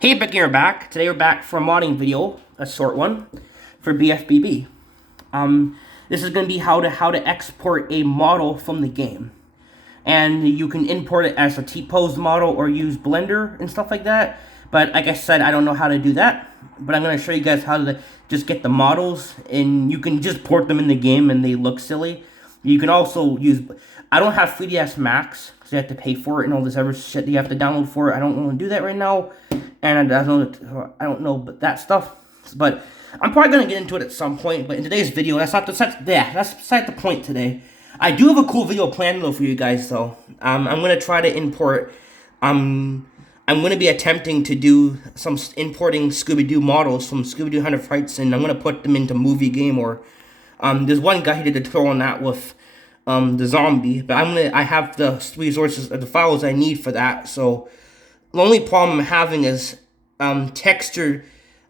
Hey, Becky, we're back. Today we're back for a modding video, a short one, for BFBB. This is going to be how to export a model from the game. And you can import it as a T-pose model or use Blender and stuff like that. But like I said, I don't know how to do that. But I'm going to show you guys how to just get the models, and you can just port them in the game and they look silly. You can also use... I don't have 3ds Max, so you have to pay for it and all this other shit that you have to download for it. I don't want to do that right now. And I don't know but that stuff. But I'm probably going to get into it at some point. But in today's video, that's beside the point today. I do have a cool video planned though for you guys though. I'm going to try to import... I'm going to be attempting to do some importing Scooby-Doo models from Scooby-Doo 100 Frights, and I'm going to put them into movie game, or there's one guy who did a tutorial on that with the zombie, but I have the resources, the files I need for that. So the only problem I'm having is texture,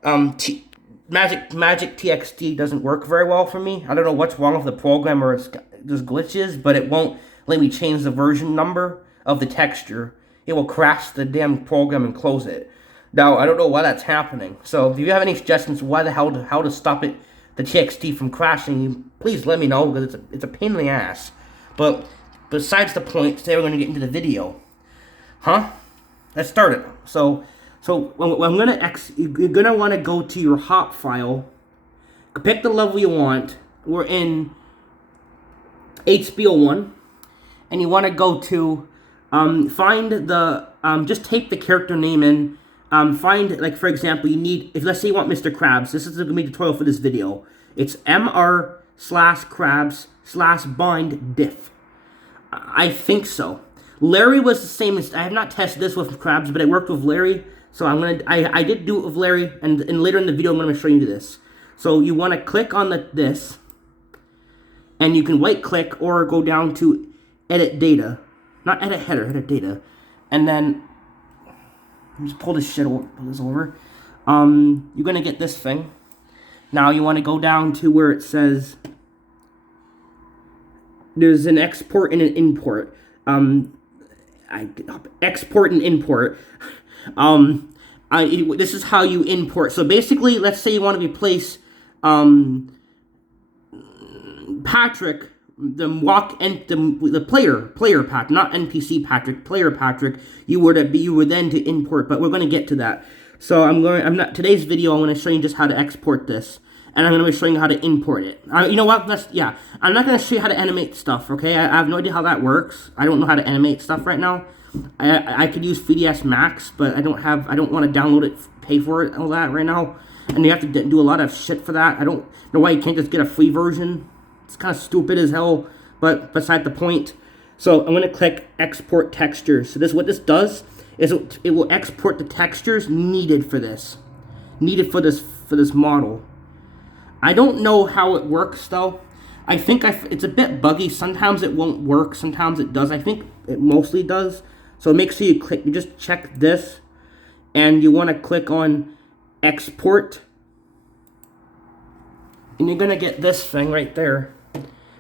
magic TXT doesn't work very well for me. I don't know what's wrong with the program, or there's glitches, but it won't let me change the version number of the texture. It will crash the damn program and close it. Now, I don't know why that's happening. So, if you have any suggestions why the hell how to stop it, the TXT from crashing, please let me know, because it's a pain in the ass. But besides the point, today we're going to get into the video. Let's start it. So you're gonna want to go to your hop file, pick the level you want. We're in HBO1, and you want to go to find the, just type the character name in, find, like, for example, you need, let's say you want Mr. Krabs, this is going to be a tutorial for this video, it's mr/krabs/bind diff, I think so. Larry was the same, I have not tested this with Krabs, but it worked with Larry, so I did do it with Larry, and later in the video I'm going to show you this. So you want to click on this, and you can right click or go down to edit data. Not edit header, edit data. And then, just pull this over. You're going to get this thing. Now you want to go down to where it says, there's an export and an import. Export and import. This is how you import. So basically, let's say you want to replace Patrick, the player Patrick, not NPC Patrick, player Patrick. You were then to import, but we're going to get to that. So today's video, I'm going to show you just how to export this, and I'm going to be showing you how to import it. You know what? I'm not going to show you how to animate stuff. Okay, I have no idea how that works. I don't know how to animate stuff right now. I could use 3ds Max, but I don't want to download it, pay for it, all that right now, and you have to do a lot of shit for that. I don't know why you can't just get a free version. It's kind of stupid as hell, but beside the point. So I'm going to click export textures. So what this does is it will export the textures needed for this model. I don't know how it works though. I think it's a bit buggy. Sometimes it won't work. Sometimes it does. I think it mostly does. So make sure you just check this, and you want to click on export, and you're going to get this thing right there.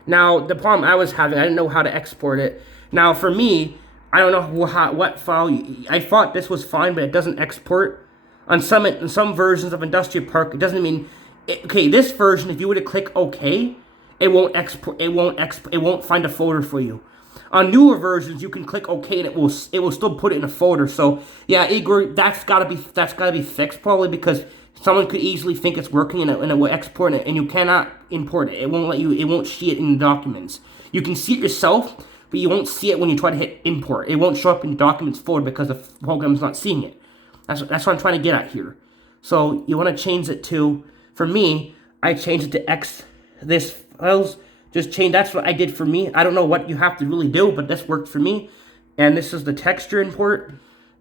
Now, the problem I was having, I didn't know how to export it. Now, for me, I don't know what file. I thought this was fine, but it doesn't export. On some versions of Industrial Park, it doesn't mean... Okay, this version, if you were to click OK, it won't export. It won't find a folder for you. On newer versions, you can click OK, and it will still put it in a folder. So, yeah, Igor, that's gotta be fixed probably, because someone could easily think it's working, and it will export it, and you cannot import it. It won't see it in the documents. You can see it yourself, but you won't see it when you try to hit import. It won't show up in the documents folder because the program's not seeing it. That's what I'm trying to get at here. So you want to change it to, for me, I changed it to this files. Just change, that's what I did for me. I don't know what you have to really do, but this worked for me. And this is the texture import.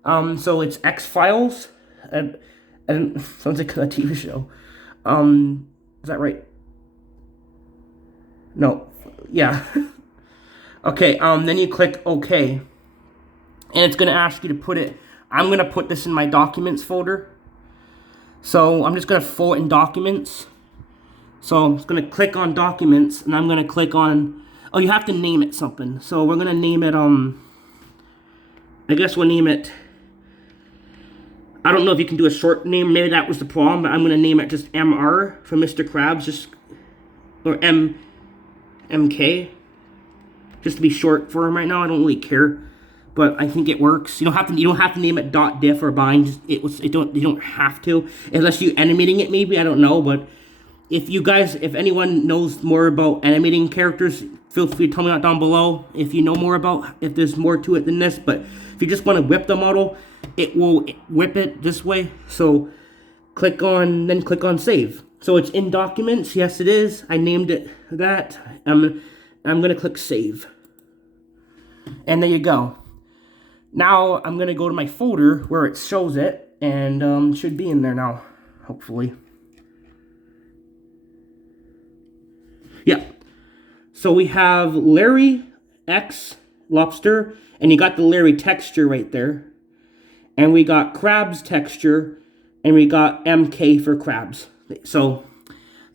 So it's X files. And sounds like a TV show. Is that right? No. Yeah. Okay, then you click OK. And it's going to ask you to put it... I'm going to put this in my documents folder. So I'm just going to throw it in documents. So I'm just going to click on documents, and I'm going to click on... Oh, you have to name it something. So we're going to name it... I guess we'll name it... I don't know if you can do a short name. Maybe that was the problem, but I'm going to name it just MR for Mr. Krabs, just, or MK, just to be short for him right now. I don't really care, but I think it works. You don't have to name it .diff or bind. Just, you don't have to, unless you're animating it. Maybe, I don't know, but if anyone knows more about animating characters, feel free to tell me that down below. If you know more about, if there's more to it than this, but if you just want to whip the model, it will whip it this way. So click on save. So it's in documents. Yes, it is. I named it that. I'm gonna click save, and there you go. Now I'm gonna go to my folder where it shows it, and it should be in there now, hopefully. Yeah. So we have Larry X Lobster, and you got the Larry texture right there. And we got Krabs texture, and we got MK for Krabs. So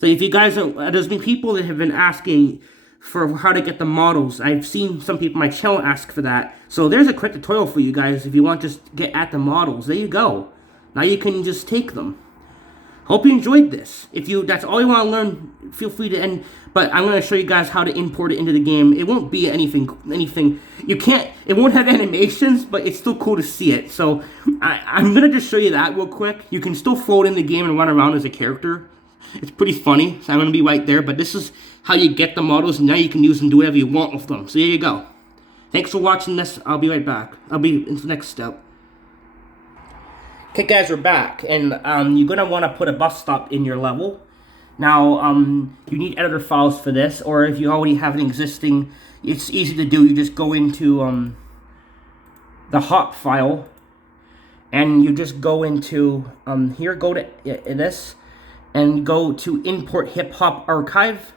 if you guys there's been people that have been asking for how to get the models. I've seen some people on my channel ask for that. So there's a quick tutorial for you guys if you want to just get at the models. There you go. Now you can just take them. Hope you enjoyed this. If that's all you want to learn, feel free to end. But I'm going to show you guys how to import it into the game. It won't be anything. It won't have animations, but it's still cool to see it. So I'm going to just show you that real quick. You can still float in the game and run around as a character. It's pretty funny. So I'm going to be right there. But this is how you get the models, and now you can use them, do whatever you want with them. So there you go. Thanks for watching this. I'll be right back. I'll be in the next step. Okay, guys, we're back, and you're going to want to put a bus stop in your level. Now, you need editor files for this, or if you already have an existing, it's easy to do. You just go into the hop file, and you just go into, here, go to this, and go to import hip hop archive,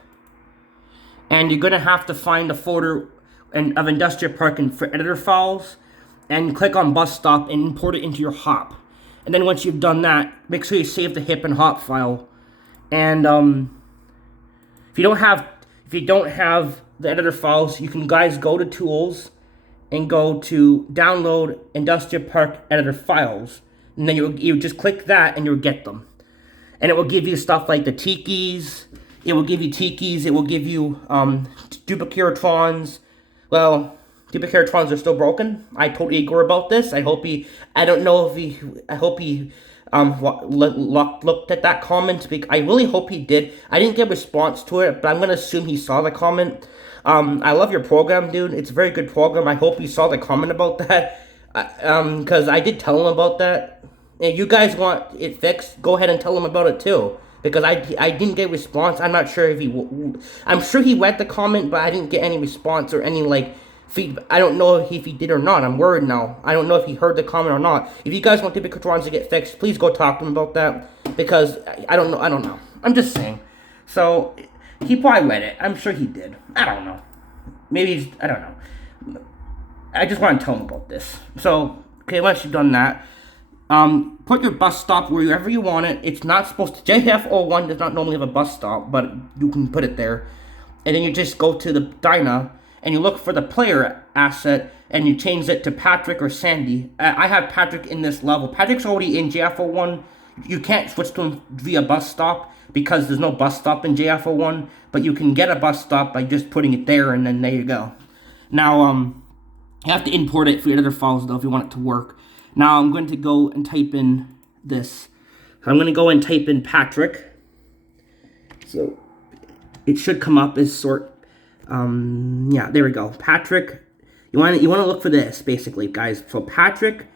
and you're going to have to find the folder of Industrial Park and for editor files, and click on bus stop and import it into your hop. And then once you've done that, make sure you save the hip and hop file. And if you don't have the editor files, you can guys go to tools and go to download Industrial Park editor files. And then you just click that and you'll get them. And it will give you stuff like the tikis. It will give you tikis. It will give you duplicatrons. Well, Duplicatrons are still broken. I told Igor about this. I hope he looked at that comment. I really hope he did. I didn't get a response to it, but I'm going to assume he saw the comment. I love your program, dude. It's a very good program. I hope you saw the comment about that. Because I did tell him about that. If you guys want it fixed, go ahead and tell him about it too. Because I didn't get a response. I'm not sure if I'm sure he read the comment, but I didn't get any response or any, feedback. I don't know if he did or not. I'm worried now. I don't know if he heard the comment or not. If you guys want Duplicatrons to get fixed, please go talk to him about that. Because I don't know. I'm just saying. So, he probably read it. I'm sure he did. I don't know. Maybe I don't know. I just want to tell him about this. So, okay, once you've done that, put your bus stop wherever you want it. It's not supposed to. JF01 does not normally have a bus stop, but you can put it there. And then you just go to the Dyna, and you look for the player asset, and you change it to Patrick or Sandy. I have Patrick in this level. Patrick's already in JF01. You can't switch to him via bus stop, because there's no bus stop in JF01, but you can get a bus stop by just putting it there, and then there you go. Now, you have to import it for your other files, though, if you want it to work. Now, I'm going to go and type in this. So I'm going to go and type in Patrick. So, it should come up as sort. Yeah, there we go. Patrick, you want to look for this, basically, guys. So Patrick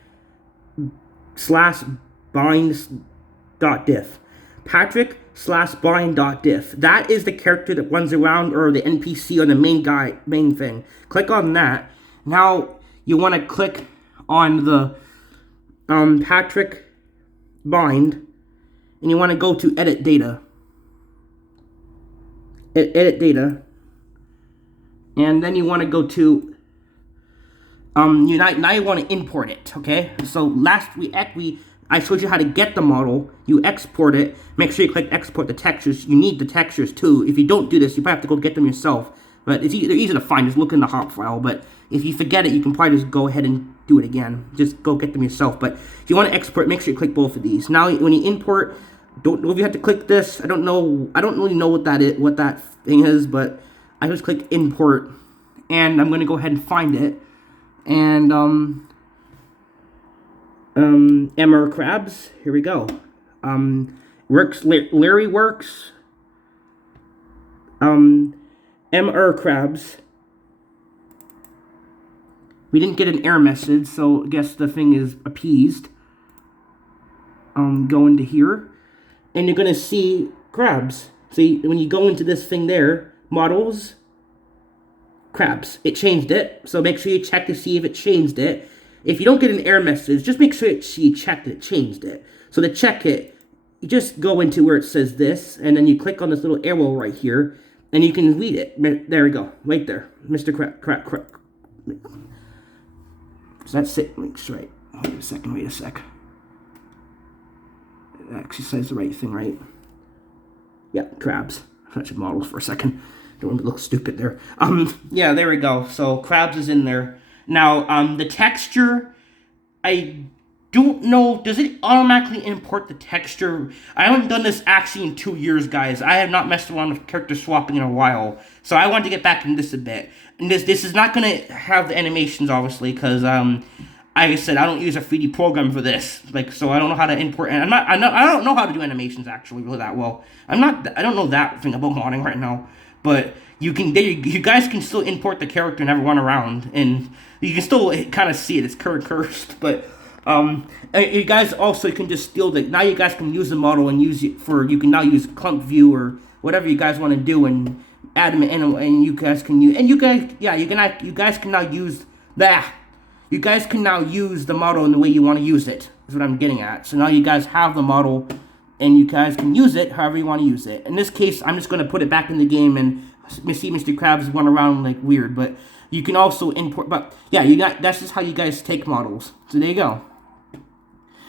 /bind.diff. Patrick/bind.diff. That is the character that runs around, or the NPC, or the main thing. Click on that. Now you want to click on the Patrick bind, and you want to go to edit data. Edit data. And then you want to go to, now you want to import it, okay? So last week, I showed you how to get the model. You export it. Make sure you click export the textures. You need the textures too. If you don't do this, you probably have to go get them yourself. But they're easy to find. Just look in the hop file. But if you forget it, you can probably just go ahead and do it again. Just go get them yourself. But if you want to export, make sure you click both of these. Now, when you import, don't know if you have to click this. I don't know. I don't really know what that is, what that thing is, but I just click import, and I'm gonna go ahead and find it. And MR Crabs. Here we go. Works. Larry works. MR Crabs. We didn't get an error message, so I guess the thing is appeased. Go into here, and you're gonna see crabs. See, when you go into this thing there, models, crabs. It changed it, so make sure you check to see if it changed it. If you don't get an error message, just make sure you check that it changed it. So to check it, you just go into where it says this, and then you click on this little arrow right here, and you can read it. There we go, right there, Mr. Crab. So that's it. Looks right. Wait a second. It actually says the right thing, right? Yeah, crabs. I should model for a second. Don't want to look stupid there. Yeah, there we go. So crabs is in there. Now, the texture, I don't know. Does it automatically import the texture? I haven't done this actually in 2 years, guys. I have not messed around with character swapping in a while. So I wanted to get back into this a bit. And this is not going to have the animations, obviously, because, like I said, I don't use a 3D program for this. Like, so I don't know how to import, and I don't know how to do animations, actually, really that well. I don't know that thing about modding right now. But you guys can still import the character and have it run around. And you can still kind of see it. It's cursed, but... you guys also can just steal the. Now you guys can use the model and use it for. You can now use clump view or whatever you guys want to do and add them in, and you guys can use. And you guys, yeah, you guys can now use that. You guys can now use the model in the way you want to use it. Is what I'm getting at. So now you guys have the model, and you guys can use it however you want to use it. In this case, I'm just going to put it back in the game and see Mr. Krabs run around like weird, but you can also import. But yeah, that's just how you guys take models. So there you go.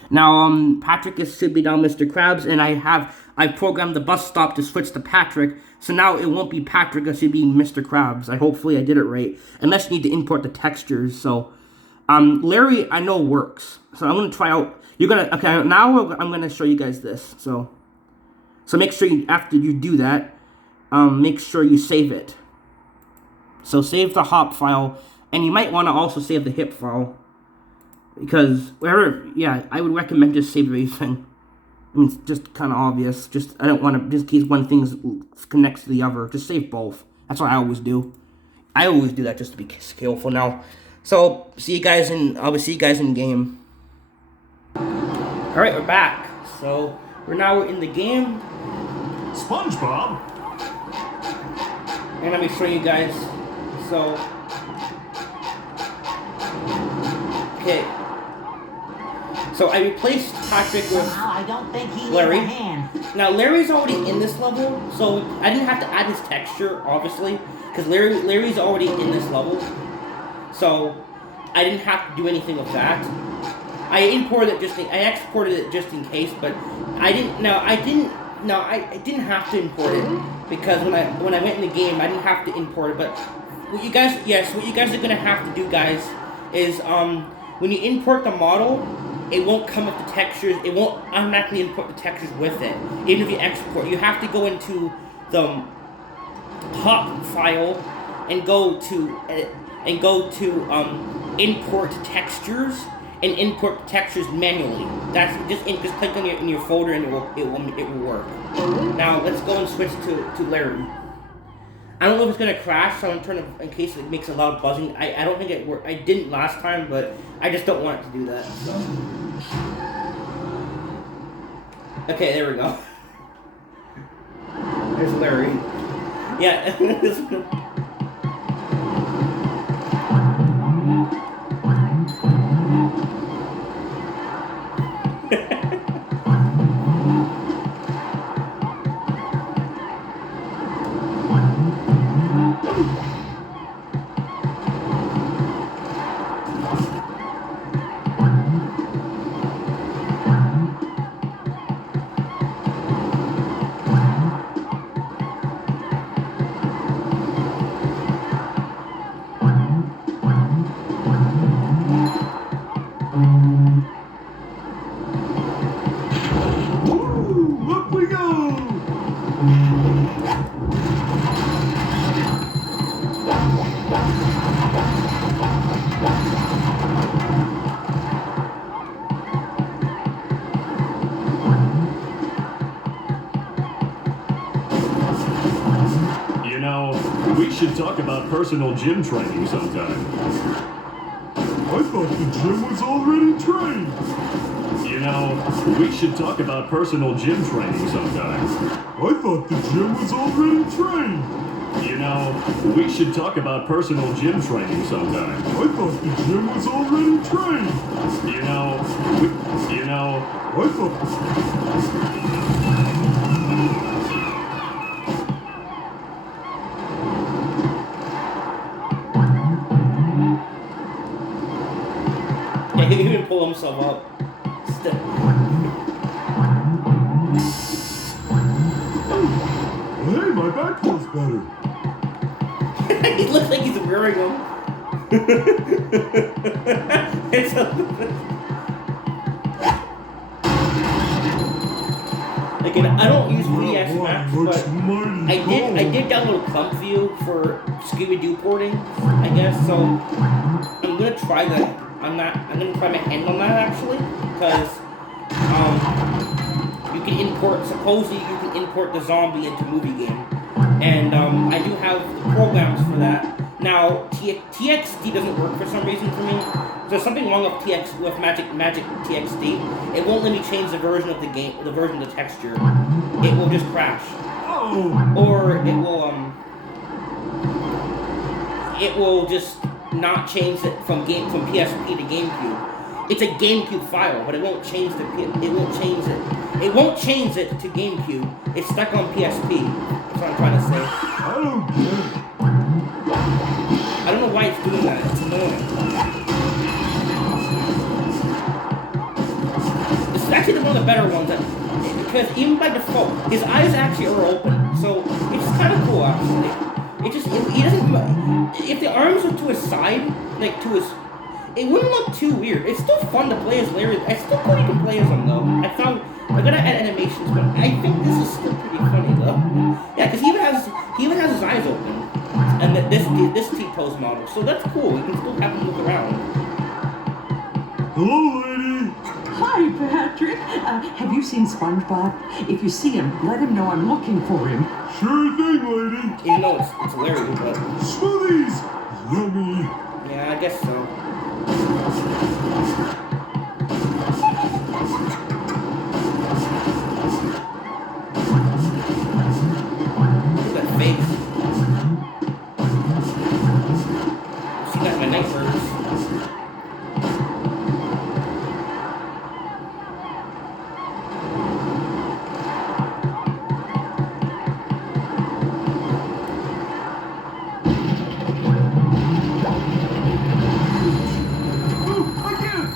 Now, Patrick should be now Mr. Krabs, and I programmed the bus stop to switch to Patrick, so now it won't be Patrick, it should be Mr. Krabs. Hopefully I did it right, unless you need to import the textures. So, Larry, I know works, so I'm gonna try out. Okay, now I'm gonna show you guys this. So make sure after you do that, make sure you save it. So save the hop file, and you might want to also save the hip file. Because, I would recommend just save everything. I mean, it's just kind of obvious. I don't want to, just in case one thing connects to the other. Just save both. That's what I always do. I always do that just to be skillful now. So, I'll see you guys in game. Alright, we're back. So, we're now in the game. SpongeBob? And let me show you guys. So, okay. So I replaced Patrick with I don't think he Larry. needs a hand. Now Larry's already in this level, so I didn't have to add his texture, obviously, because Larry's already in this level. So I didn't have to do anything with that. I exported it just in case, but I didn't have to import it because when I went in the game, I didn't have to import it. But what you guys are gonna have to do, guys, is when you import the model, it won't come with the textures. It won't automatically import the textures with it. Even if you export, you have to go into the top file and go to import textures and import textures manually. That's just click on in your folder and it will work. Now let's go and switch to Larry. I don't know if it's gonna crash, so I'm trying to, in case it makes a loud buzzing. I don't think it worked. I didn't last time, but I just don't want it to do that. So. Okay, there we go. There's Larry. Yeah. should talk about personal gym training sometime. I thought the gym was already trained. You know, we should talk about personal gym training sometime. I thought the gym was already trained. You know, we should talk about personal gym training sometime. I thought the gym was already trained. I thought... Yeah, he can pull himself up. Hey, my back feels better. He looks like he's wearing them. It's Again, I don't use VS Max, but I did download CompView for Scooby-Doo porting, I guess. So I'm gonna try that. I'm gonna try my hand on that actually, because you can import. Supposedly you can import the zombie into movie game, and I do have the programs for that. Now TXD doesn't work for some reason for me. There's something wrong with Magic TXD. It won't let me change the version of the game, the version of the texture. It will just crash. Or it will just not change it from PSP to GameCube. It's a GameCube file, but it won't change it. It won't change it to GameCube. It's stuck on PSP. That's what I'm trying to say. I don't get it. I don't know why it's doing that. It's annoying. This is actually one of the better ones, because even by default, his eyes actually are open, so it's kind of cool actually. He doesn't. If the arms are to his side, like to his, it wouldn't look too weird. It's still fun to play as Larry. I still think you can play as him though. I gotta add animations, but I think this is still pretty funny though. Yeah, because he even has his eyes open, and this T-pose model, so that's cool. You can still have him look around. Hello, lady. Hi, Patrick. Have you seen SpongeBob? If you see him, let him know I'm looking for him. Sure thing, lady. Even though it's Larry, but Smoothies. Yummy. yeah, I guess so. Look at that face. I've seen that in my nightmares.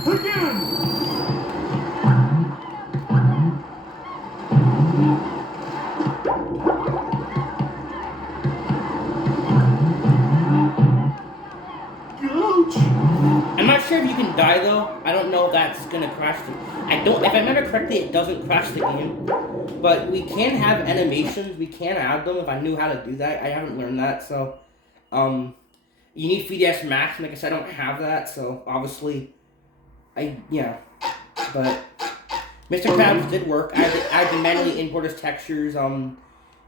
Again. Ouch. I'm not sure if you can die though. I don't know if that's gonna crash the. If I remember correctly, it doesn't crash the game. But we can have animations. We can add them if I knew how to do that. I haven't learned that, so you need 3ds Max. And like I said, I don't have that, so obviously, yeah. But Mr. Krabs did work. I had to manually import his textures.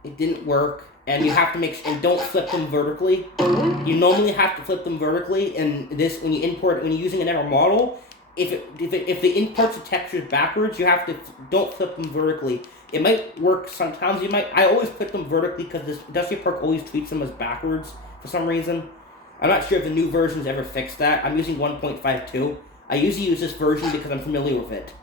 It didn't work. And you have to and don't flip them vertically. You normally have to flip them vertically, and this when you're using another model, if it imports the textures backwards, you have to don't flip them vertically. It might work sometimes. I always put them vertically because this Dusty Park always treats them as backwards for some reason. I'm not sure if the new versions ever fixed that. I'm using 1.52. I usually use this version because I'm familiar with it.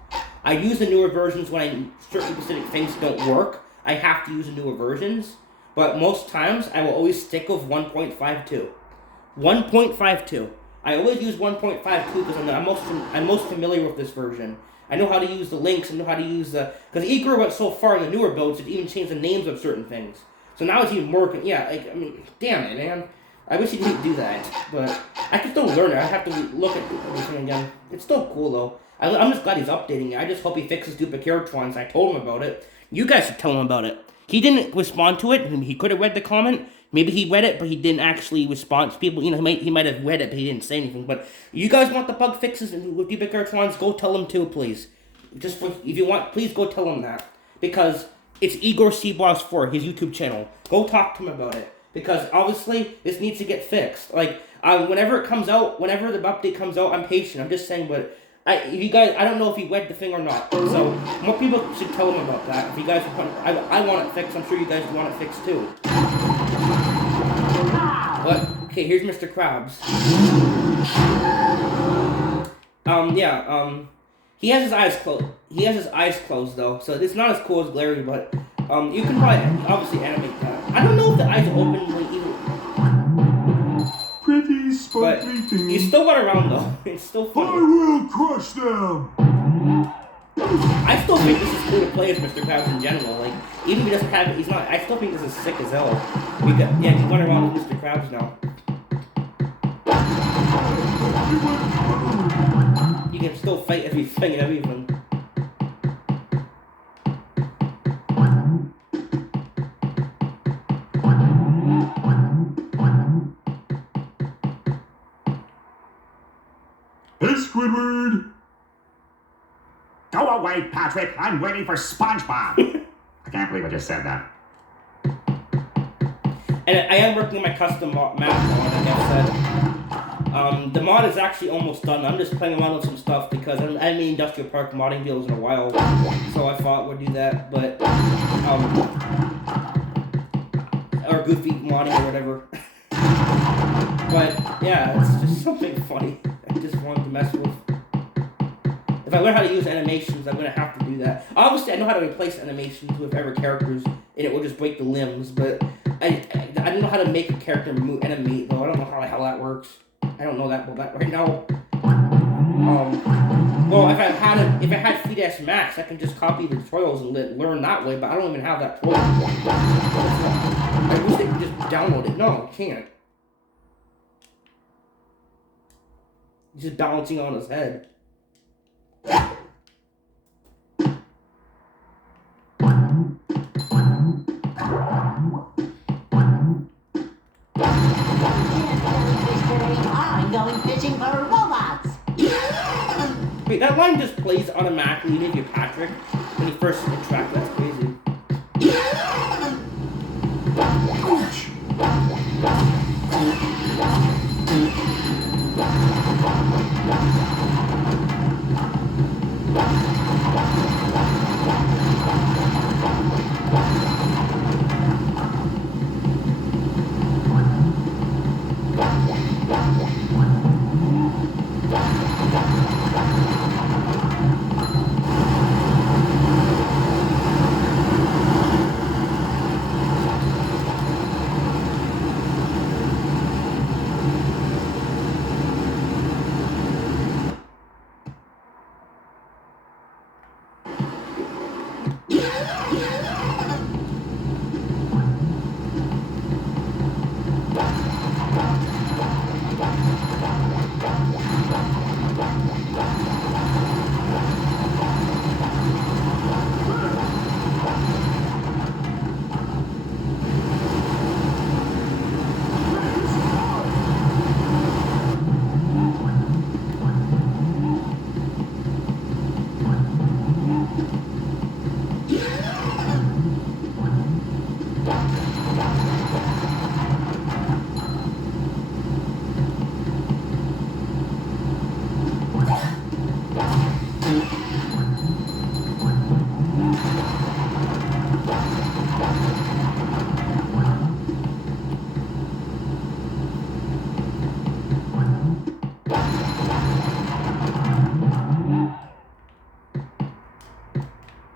I use the newer versions when certain specific things don't work. I have to use the newer versions. But most times, I will always stick with 1.52. 1.52. I always use 1.52 because I'm most familiar with this version. I know how to use the links. I know how to use the... Because Igor went so far in the newer builds, it even changed the names of certain things. So now it's even more... Yeah, damn it, man. I wish he didn't do that. But I can still learn it. I have to look at everything again. It's still cool, though. I'm just glad he's updating it. I just hope he fixes duplicate ones. I told him about it. You guys should tell him about it. He didn't respond to it. He could have read the comment. Maybe he read it, but he didn't actually respond to people. He might have read it, but he didn't say anything. But you guys want the bug fixes with duplicate ones? Go tell him too, please. If you want, please go tell him that. Because it's Igor C. Blogs 4, his YouTube channel. Go talk to him about it. because obviously this needs to get fixed. Like, whenever it comes out, whenever the update comes out, I'm patient. I'm just saying, but if you guys, I don't know if he read the thing or not. So more people should tell him about that. If you guys want, I want it fixed. I'm sure you guys want it fixed too. But okay, here's Mr. Krabs. He has his eyes closed. He has his eyes closed though, so it's not as cool as Larry. But you can probably obviously animate that. I don't know if the eyes are open when either. Pretty sparkly But thing. you still run around though. It's still I funny. will crush them. I still think this is cool to play as Mr. Krabs in general. Like, even if he doesn't have, he's not. I still think this is sick as hell. You run around with Mr. Krabs now. You can still fight everything and everything. Hey, Squidward. Go away, Patrick. I'm waiting for SpongeBob. I can't believe I just said that. And I am working on my custom map mod, like I said. The mod is actually almost done. I'm just playing around with some stuff because I haven't made Industrial Park modding videos in a while. So I thought we'd do that, but, or Goofy modding or whatever. But, yeah, it's just something funny. I just wanted to mess with. If I learn how to use animations, I'm going to have to do that. Obviously, I know how to replace animations with other characters, and it will just break the limbs, but I don't know how to make a character animate, though. I don't know how the hell that works. I don't know that right now. Well, if I had FeedS Max, I can just copy the tutorials and learn that way, but I don't even have that program. I wish they could just download it. No, I can't. He's just balancing on his head. I'm going fishing for robots. Wait, that line just plays automatically even if you're Patrick when you first interact. That's crazy.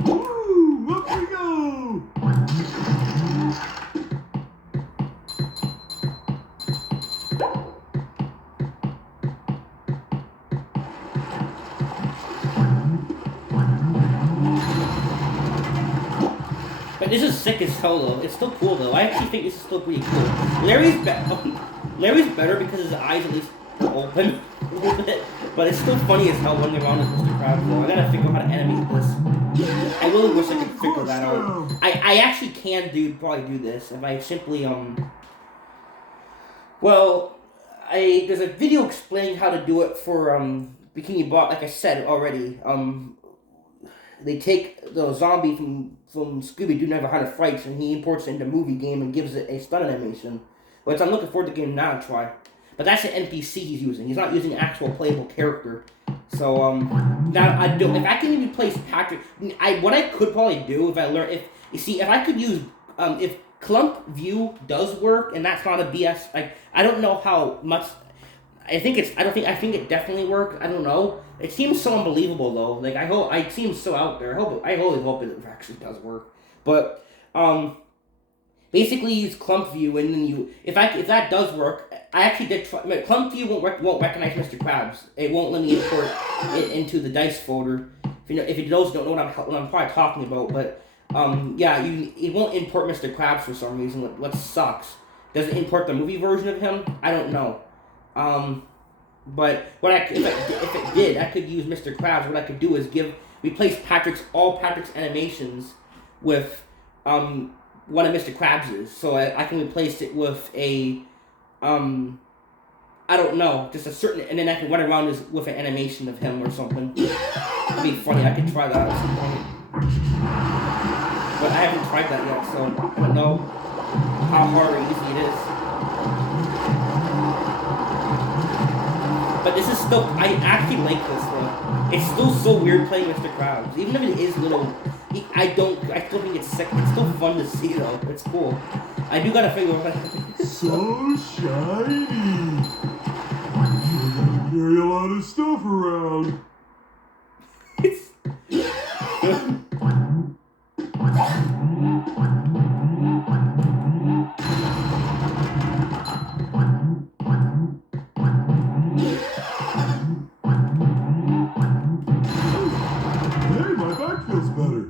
Woo! Up we go! But this is sick as hell though. It's still cool though. I actually think this is still pretty cool. Larry's better because his eyes at least are open a little bit. But it's still funny as hell running around with Mr. Krabs though. I gotta figure out how to animate this. I really wish I could figure that out. I actually can probably do this if I simply well, there's a video explaining how to do it for Bikini Bot, like I said already. they take the zombie from Scooby-Doo Never How to Fights and he imports it into a movie game and gives it a stun animation, which I'm looking forward to getting now to try. But that's an NPC he's using. He's not using an actual playable character. So now I don't. If I can replace Patrick, what I could probably do if I could use if clump view does work and that's not a BS. Like I don't know how much. I think it definitely worked. I don't know. It seems so unbelievable though. Like it seems so out there. I really hope it actually does work. But basically use clump view and then if that does work, I actually did try. Clump view won't recognize Mr. Krabs. It won't let me import it into the dice folder. If you don't know what I'm probably talking about, but it won't import Mr. Krabs for some reason, what sucks. Does it import the movie version of him? I don't know. But if it did, I could use Mr. Krabs. What I could do is replace all Patrick's animations with one of Mr. Krabs's. So I can replace it with a I don't know, just a certain, and then I can run around with an animation of him or something. That'd be funny. I could try that at some point. But I haven't tried that yet, so I don't know how hard or easy it is. But this is still, I actually like this one. It's still so weird playing Mr. Krabs. Even if it is little, I still think it's sick. It's still fun to see though. It's cool. I do gotta figure out So shiny. You gotta carry a lot of stuff around. Hey, my back feels better.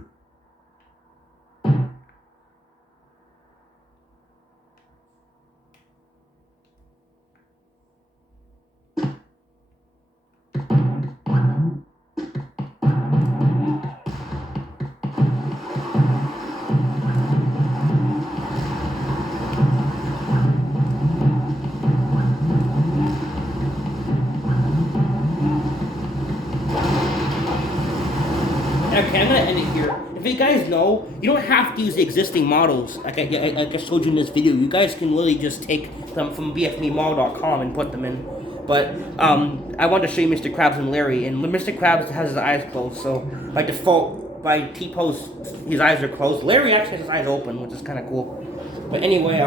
Okay, I'm gonna end it here. If you guys know, you don't have to use the existing models like I showed you in this video. You guys can literally just take them from bfbmall.com and put them in. But I wanted to show you Mr. Krabs and Larry, and Mr. Krabs has his eyes closed, so by default, by T-pose, his eyes are closed. Larry actually has his eyes open, which is kind of cool. But anyway,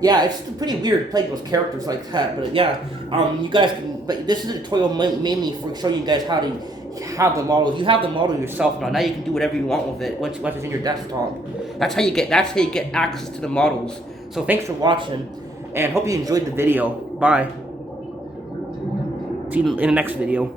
yeah, it's pretty weird playing those characters like that. But yeah, you guys can. But this is a tutorial mainly for showing you guys how to have the model. You have the model yourself now. Now you can do whatever you want with it once it's in your desktop. That's how you get access to the models. So thanks for watching, and hope you enjoyed the video. Bye. See you in the next video.